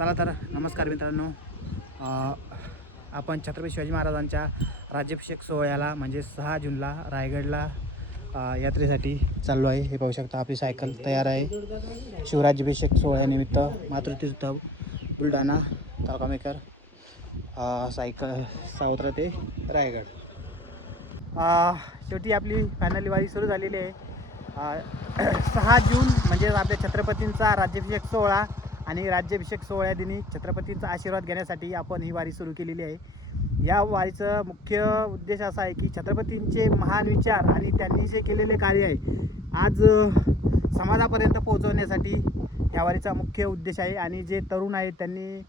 चला तर नमस्कार मित्रांनो, आपण छत्रपती शिवाजी महाराजांच्या राज्याभिषेक सोहळ्याला म्हणजे 6 जूनला रायगडला यात्रेसाठी चाललो आहे। हे पाहू शकता आपली सायकल तयार आहे। शिवराज्याभिषेक सोहळ्यानिमित्त मातृतीर्थ बुलढाणा तालुका मेकर सायकल सावत्र ते रायगड। शेवटी आपली फायनली वारी सुरू झालेली आहे। 6 जून म्हणजे आपल्या छत्रपतींचा राज्याभिषेक सोहळा आणि राज्याभिषेक सोहळ्यादिनी छत्रपतींचा आशीर्वाद घेण्यासाठी आपण ही वारी सुरू केलेली आहे। या वारीचा मुख्य उद्देश असा आहे की छत्रपतींचे महान विचार आणि त्यांनी जे केलेले कार्य आहे आज समाजापर्यंत पोहोचवण्यासाठी या वारीचा मुख्य उद्देश आहे। आणि जे तरुण आहेत त्यांनी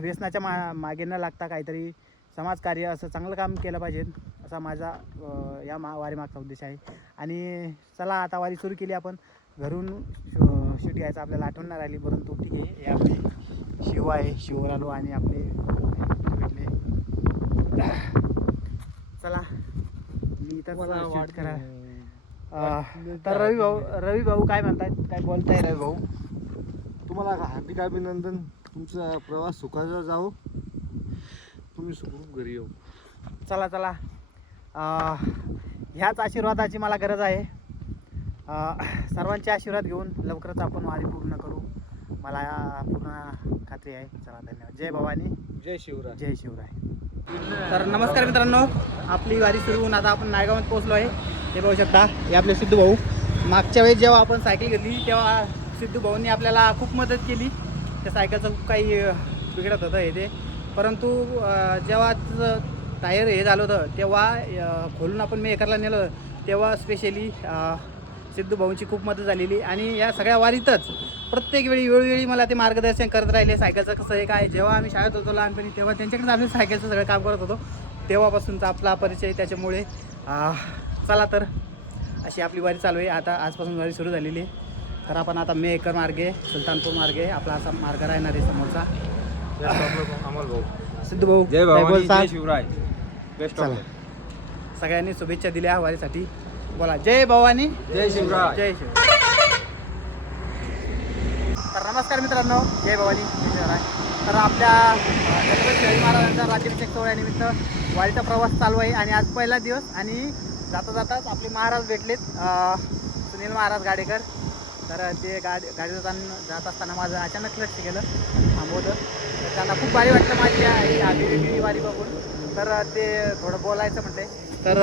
व्यसनाच्या मागे न लागता काहीतरी समाजकार्य असं चांगलं काम केलं पाहिजे असा माझा या वारीमागचा उद्देश आहे। आणि चला आता वारी सुरू केली आपण। घरून शूट घ्यायचं आपल्याला आठवण नाही राहिली, परंतु ठीक आहे। हे आपली शिव आहे, शिववर आलो आणि आपले भेटले। चला मी इथं शूट करा। तर रवी भाऊ काय म्हणतात, काय बोलताय रवी भाऊ? तुम्हाला हार्दिक अभिनंदन, तुमचा प्रवास सुखाचा जाओ, तुम्ही सुखरूप घरी येऊ। चला चला, ह्याच आशीर्वादाची मला गरज आहे। सर्वांचे आशीर्वाद घेऊन लवकरच आपण वारी पूर्ण करू, मला पूर्ण खात्री आहे। चला धन्यवाद। जय भवानी, जय शिवराय, जय शिवराय। तर नमस्कार मित्रांनो, आपली वारी सुरू होऊन आता आपण नायगावात पोहोचलो आहे। हे पाहू शकता हे आपले सिद्धू भाऊ। मागच्या वेळेस जेव्हा आपण सायकल घेतली तेव्हा सिद्धू भाऊंनी आपल्याला खूप मदत केली। त्या सायकलचं खूप काही बिघडत होतं हे ते, परंतु जेव्हा टायर हे झालं होतं तेव्हा खोलून आपण मेकरला नेलं तेव्हा स्पेशली सिद्धू भाऊंची खूप मदत झालेली। आणि या सगळ्या वारीतच प्रत्येक वेळोवेळी मला ते मार्गदर्शन करत राहिले सायकलचं कसं आहे काय। जेव्हा आम्ही शाळेत होतो लहानपणी तेव्हा त्यांच्याकडे आम्ही सायकलचं सगळं काम करत होतो, तेव्हापासूनचा आपला परिचय त्याच्यामुळे। चला तर अशी आपली वारी चालू आहे। आता आजपासून वारी सुरू झालेली आहे। तर आपण आता मेकर मार्गे सुलतानपूर मार्गे आपला असा मार्ग राहणार आहे समोरचा। अमोल भाऊ, सिद्धू भाऊ जय भवानी, जय शिवराय। चला सगळ्यांनी शुभेच्छा दिल्या वारीसाठी। बोला जय भवानी, जय शिवराय, जय शिवराय। तर नमस्कार मित्रांनो, जय भवानी, जय शिवराय। तर आपल्या छत्रपती शिवाजी महाराजांचा राज्याभिषेक सोहळ्यानिमित्त वारीचा प्रवास चालू आहे आणि आज पहिला दिवस। आणि जाता जाताच आपले महाराज भेटलेत, सुनील महाराज गाडेकर। तर ते गाडी जात असताना माझं अचानक लक्ष गेलं, थांबवलं। तर त्यांना खूप भारी वाटलं माझी वेगळी वारी बघून। तर ते थोडं बोलायचं म्हटले, तर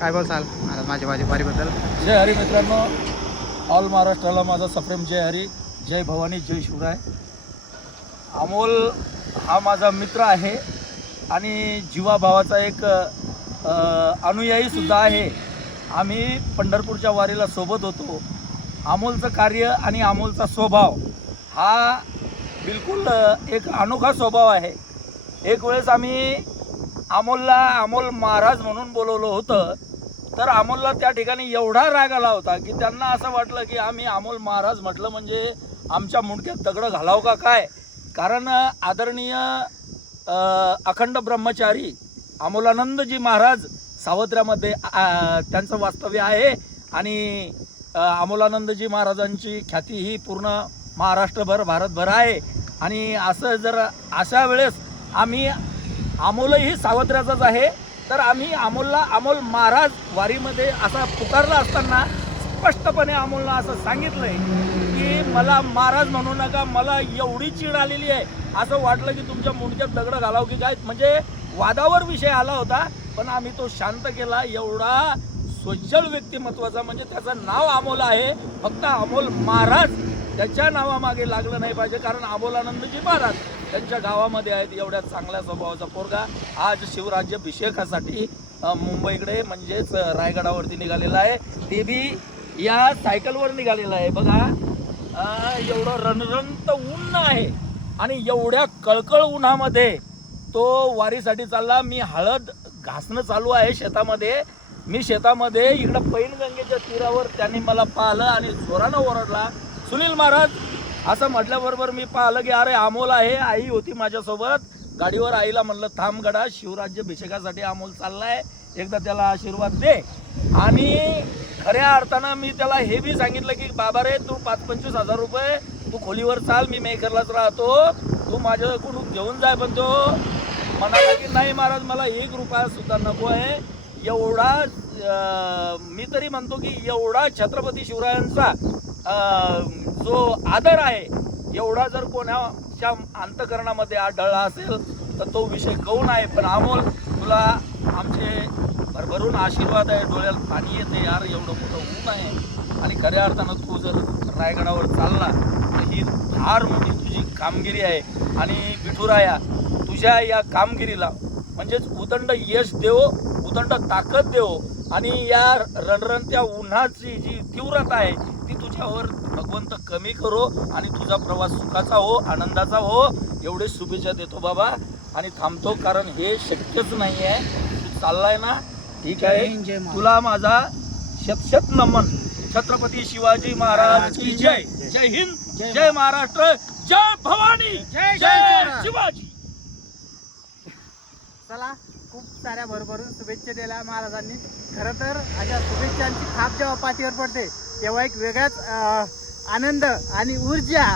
काय बोलसाल महाराज माझ्या वारीबद्दल? जय हरी मित्रांनो, ऑल महाराष्ट्राला माझा सप्रेम जय हरी, जय भवानी, जय शिवराय। अमोल हा माझा मित्र आहे आणि जीवाभावाचा एक अनुयायी सुद्धा आहे। आम्ही पंढरपूरच्या वारीला सोबत होतो। अमोलचं कार्य आणि अमोलचा स्वभाव हा बिलकुल एक अनोखा स्वभाव आहे। एक वेळेस आम्ही अमोल महाराज म्हणून बोलवलं होतं, तर अमोलला त्या ठिकाणी एवढा राग आला होता की त्यांना असं वाटलं की आम्ही अमोल महाराज म्हटलं म्हणजे आमच्या मुंडक्यात दगडं घालावं का काय। कारण आदरणीय अखंड ब्रह्मचारी अमोलानंदजी महाराज सावत्र्यामध्ये त्यांचं वास्तव्य आहे। आणि अमोलानंदजी महाराजांची ख्याती ही पूर्ण महाराष्ट्रभर भारतभर आहे। आणि असं जर अशा वेळेस आम्ही अमोलही सावत्र्याचाच आहे, तर आम्ही अमोल महाराज वारीमध्ये असा पुकारला असताना स्पष्टपणे अमोलनं असं सांगितलंय की मला महाराज म्हणू नका, मला एवढी चीड आलेली आहे, असं वाटलं की तुमच्या मुंडक्यात दगड घालावं की काय। म्हणजे वादावर विषय आला होता, पण आम्ही तो शांत केला। एवढा स्वच्छल व्यक्तिमत्वाचा, म्हणजे त्याचं नाव अमोल आहे, फक्त अमोल महाराज त्याच्या नावामागे लागलं नाही पाहिजे। कारण अमोलानंदजी महाराज त्यांच्या गावामध्ये आहेत। एवढ्या चांगल्या स्वभावाचा पोरगा आज शिवराज्याभिषेकासाठी मुंबईकडे म्हणजेच रायगडावरती निघालेला आहे, ते बी या सायकलवर निघालेला आहे। बघा एवढं रणरणत ऊन आहे आणि एवढ्या कळकळ उन्हामध्ये तो वारीसाठी चालला। मी हळद घासणं चालू आहे शेतामध्ये, मी शेतामध्ये इकडं पैनगंगेच्या तीरावर त्यांनी मला पाहिलं आणि जोरानं ओरडला, सुनील महाराज असं म्हटल्याबरोबर मी पाहिलं की अरे अमोल आहे। आई होती माझ्यासोबत गाडीवर। आईला म्हणलं थांब गडा, शिवराज्याभिषेकासाठी अमोल चाललाय, एकदा त्याला आशीर्वाद दे. आणि खऱ्या अर्थानं मी त्याला हे बी सांगितलं की बाबा रे, तू 25-25 हजार रुपये तू खोलीवर चाल, मी मेकरलाच राहतो, तू माझ्याकडून घेऊन जाय. पण तो म्हणाला की नाही महाराज, मला 1 रुपया सुद्धा नको आहे. एवढा मी तरी म्हणतो की एवढा छत्रपती शिवरायांचा जो आदर आहे, एवढा जर कोणाच्या अंतकरणामध्ये आढळला असेल तर तो विषय गौण आहे. पण अमोल, तुला आमचे भरभरून आशीर्वाद आहे, डोळ्यात पाणी येते यार, एवढं मोठं ऊन आहे. आणि खऱ्या अर्थानं तू जर रायगडावर चालला तर ही फार मोठी तुझी कामगिरी आहे. आणि विठुराया, तुझ्या या कामगिरीला म्हणजेच उदंड यश देव, उदंड ताकद देव. आणि या रणरणत्या उन्हाची जी तीव्रता आहे ती तुझ्यावर भगवंत कमी करो आणि तुझा प्रवास सुखाचा हो, आनंदाचा हो, एवढे शुभेच्छा देतो बाबा. आणि थांबतो, कारण हे शक्यच नाही आहे. तू चाललाय ना, ठीक आहे. तुला माझा शत नमन. छत्रपती शिवाजी महाराज की जय. जय हिंद, जय महाराष्ट्र, जय भवानी, जय शिवाजी. चला, खूप साऱ्या भरभरून शुभेच्छा दिल्या महाराजांनी. खरं तर अशा शुभेच्छांची थाप जेव्हा पाठीवर पडते तेव्हा एक वेगळाच आनंद आणि ऊर्जा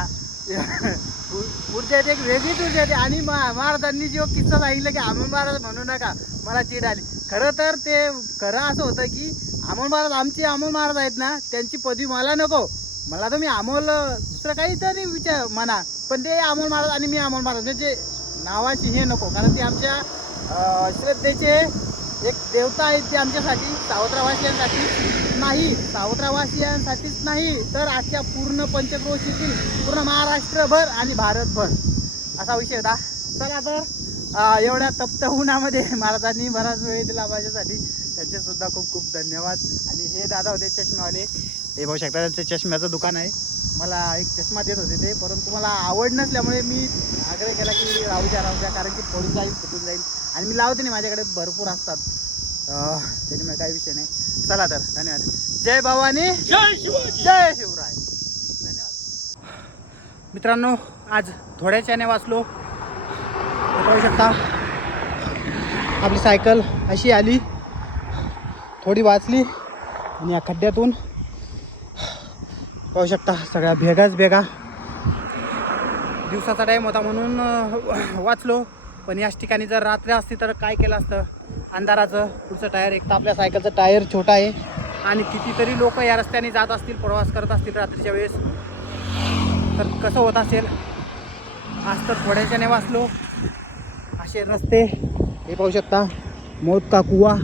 ऊर्जा एक वेगळीच ऊर्जा येते. आणि महाराजांनी जो किस्सा सांगितलं की अमोल महाराज म्हणू नका, मला चीड आली. खरं तर ते खरं असं होतं की अमोल महाराज, आमचे अमोल महाराज आहेत ना, त्यांची पदवी मला नको. मला तर मी अमोल दुसरं काहीतरी विचार म्हणा, पण ते अमोल महाराज आणि मी अमोल महाराज म्हणजे नावाची हे नको. कारण ते आमच्या श्रद्धेचे एक देवता आहेत. ते आमच्यासाठी सावत्रावासियांसाठी नाही, सावत्रावासियांसाठीच नाही तर आजच्या पूर्ण पंचक्रोशीतील पूर्ण महाराष्ट्रभर आणि भारतभर असा विषय होता. चला तर एवढ्या तप्त उन्हामध्ये महाराजांनी बराच वेळ दिला माझ्यासाठी, त्यांचे सुद्धा खूप खूप धन्यवाद. आणि हे दादा होते चष्मेवाले, हे बघू शकता त्यांचं चष्म्याचं दुकान आहे. मला एक चष्मा देत होते ते, परंतु मला आवड नसल्यामुळे मी आग्रह केला की राहू द्या, कारण की पडून जाईल, फुटून जाईल. आणि मी लावते नाही, माझ्याकडे भरपूर असतात, त्याच्यामुळे काही विषय नाही. चला तर, धन्यवाद. जय भवानी, जय शिवाजी, जय शिवराय. धन्यवाद मित्रांनो. आज थोड्याच्याने वाचलो, पाहू शकता आपली सायकल अशी आली, थोडी वाचली आणि या खड्ड्यातून पाहू शकता सगळ्या भेगा. दिवसाचा टाईम होता म्हणून वाचलो, पण याच ठिकाणी जर रात्र असती तर काय केलं असतं. अंधाराचं पुढचं टायर, एक तर आपल्या सायकलचं टायर छोटा आहे आणि कितीतरी लोक या रस्त्याने जात असतील, प्रवास करत असतील रात्रीच्या वेळेस, तर कसं होत असेल. आज तर थोड्याच्याने वाचलो. असे रस्ते हे पाहू शकता, मौत का कुवा.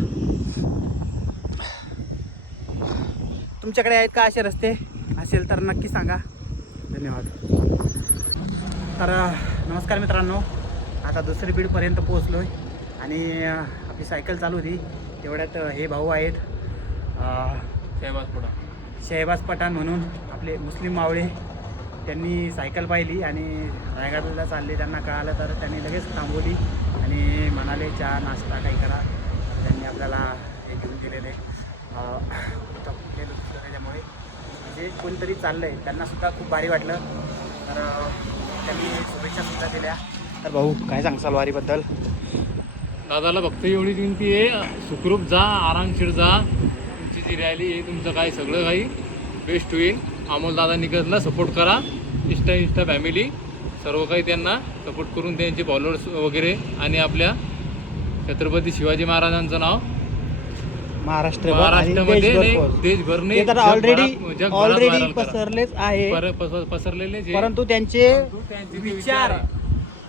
तुमच्याकडे आहेत का असे रस्ते? असेल तर नक्की सांगा. धन्यवाद. तर नमस्कार मित्रांनो, आता दुसरी बीडपर्यंत पोहोचलो आहे आणि आपली सायकल चालू होती तेवढ्यात हे भाऊ आहेत शहबाज पठाण म्हणून आपले मुस्लिम मावळे, त्यांनी सायकल पाहिली आणि रायगडला चालले. त्यांना कळालं तर त्यांनी लगेच थांबवली आणि म्हणाले चहा नाश्ता काही करा. त्यांनी आपल्याला हे घेऊन दिलेले त्याच्यामुळे जे कोणतरी चाललं आहे त्यांनासुद्धा खूप भारी वाटलं. तर त्यांनी शुभेच्छासुद्धा दिल्या. तर भाऊ काय सांगसाल वारीबद्दल? दादाला फक्त एवढीच विनंती आहे, सुखरूप जा, आरामशीर जा. तुमची जी रॅली आहे, तुमचं काही सगळं काही बेस्ट होईल. अमोल दादा निकतला सपोर्ट करा. इंस्टा फॅमिली सर्व काही त्यांना सपोर्ट करून त्यांचे फॉलोअर्स वगैरे आणि छत्रपती शिवाजी महाराजांचं नाव महाराष्ट्रामध्ये देशभर ऑलरेडी पसरलेच आहे, पसरलेले, परंतु त्यांचे विचार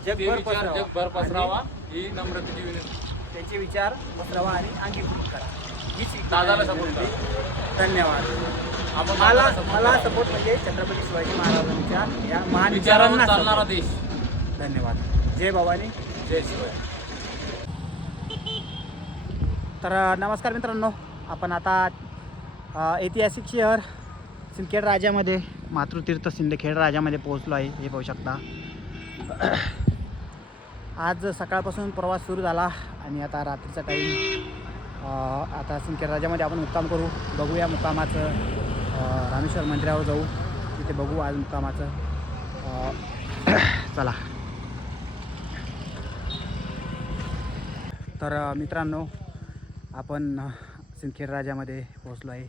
जगभर पसरावा ही नम्रतेची विनंती. त्यांचे विचार पसरावा आणि अंगीकृत करा. दादाला सपोर्ट करा. धन्यवाद. मला सपोर्ट म्हणजे छत्रपती शिवाजी महाराजांच्या या महान विचारांना विचारांना चालणारा देश. धन्यवाद. जय भवानी, जय शिवाय. तर नमस्कार मित्रांनो, आपण आता ऐतिहासिक शहर सिंदखेड राजामध्ये, मातृतीर्थ सिंदखेड राजामध्ये पोहोचलो आहे. हे पाहू शकता. आज सकाळपासून प्रवास सुरू झाला आणि आता रात्रीचा टाईम. आता सिंदखेड राजामध्ये आपण मुक्काम करू. बघूया मुक्कामाचं, रामेश्वर मंदिरावर जाऊ, तिथे बघू आज मुक्कामाचं. चला. तर मित्रांनो, आपण सिंदखेड राजामध्ये पोहोचलो आहे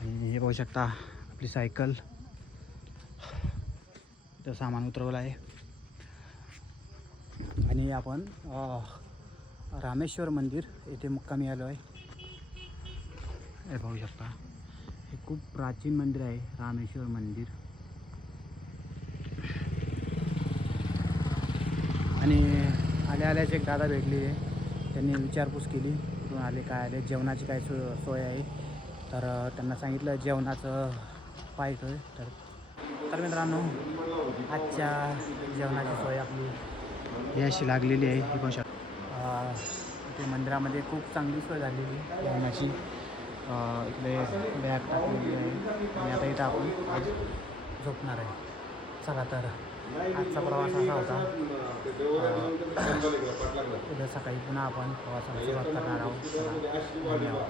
आणि हे बघू शकता आपली सायकल, तर सामान उतरवलं आहे आणि आपण रामेश्वर मंदिर येथे मुक्कामी आलो आहे. हे बघू शकता, हे खूप प्राचीन मंदिर आहे रामेश्वर मंदिर. आणि आल्याच एक दादा भेटले, त्यांनी विचारपूस केली कुठून आले, काय आले, जेवणाची काय सोय आहे. तर त्यांना सांगितलं जेवणाचं पाहिजे. तर मित्रांनो, आजच्या जेवणाची सोय आपली ही अशी लागलेली आहे. ही गोष्ट इथे मंदिरामध्ये खूप चांगली सोय झालेली जेवणाची. इकडे बॅग टाकलेली आहे आणि आता इथं आपण आज झोपणार आहे. चला, तर आजचा प्रवास असा होता. उद्या सकाळी पुन्हा आपण प्रवासाला सुरुवात करणार आहोत. धन्यवाद.